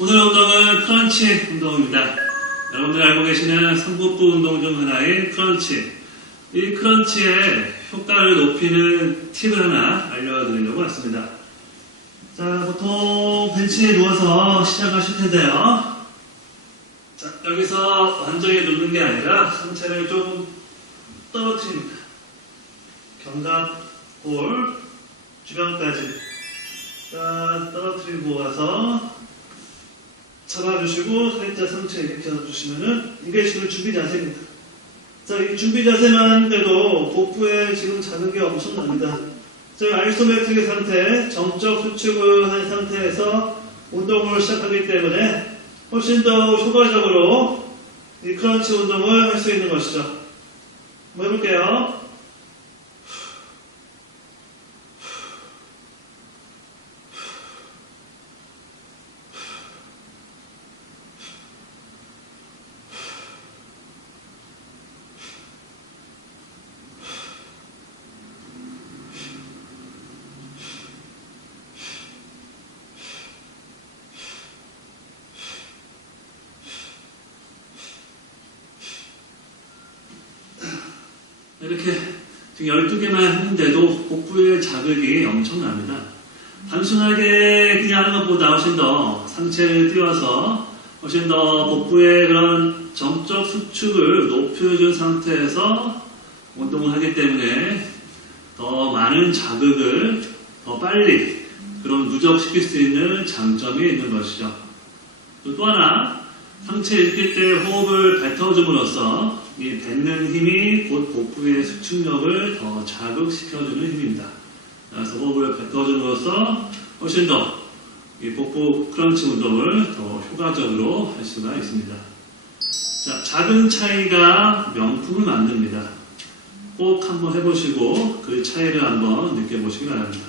크런치 운동입니다. 여러분들 알고 계시는 삼복부 운동 중 하나인 크런치. 이 크런치의 효과를 높이는 팁을 하나 알려드리려고 왔습니다. 자, 보통 벤치에 누워서 시작하실 텐데요. 자, 여기서 완전히 눕는 게 아니라 상체를 조금 떨어뜨립니다. 견갑 골 주변까지 자, 떨어뜨리고 와서 잡아주시고 살짝 상체 이렇게 잡아주시면은 이게 지금 준비 자세입니다. 자, 이 준비 자세만 해도 복부에 지금 자극이 엄청납니다. 자, 아이소메트릭 상태, 정적 수축을 한 상태에서 운동을 시작하기 때문에 훨씬 더 효과적으로 이 크런치 운동을 할 수 있는 것이죠. 한번 해볼게요. 이렇게 지금 12개만 했는데도 복부의 자극이 엄청납니다. 단순하게 그냥 하는 것보다 훨씬 더 상체를 띄워서 훨씬 더 복부의 그런 정적 수축을 높여준 상태에서 운동을 하기 때문에 더 많은 자극을 더 빨리 그런 누적시킬 수 있는 장점이 있는 것이죠. 또, 또 하나 상체 일으킬 때 호흡을 뱉어줌으로써 이 뱉는 힘이 곧 복부의 수축력을 더 자극시켜주는 힘입니다. 그래서 호흡을 뱉어줌으로써 훨씬 더 이 복부 크런치 운동을 더 효과적으로 할 수가 있습니다. 자, 작은 차이가 명품을 만듭니다. 꼭 한번 해보시고 그 차이를 한번 느껴보시기 바랍니다.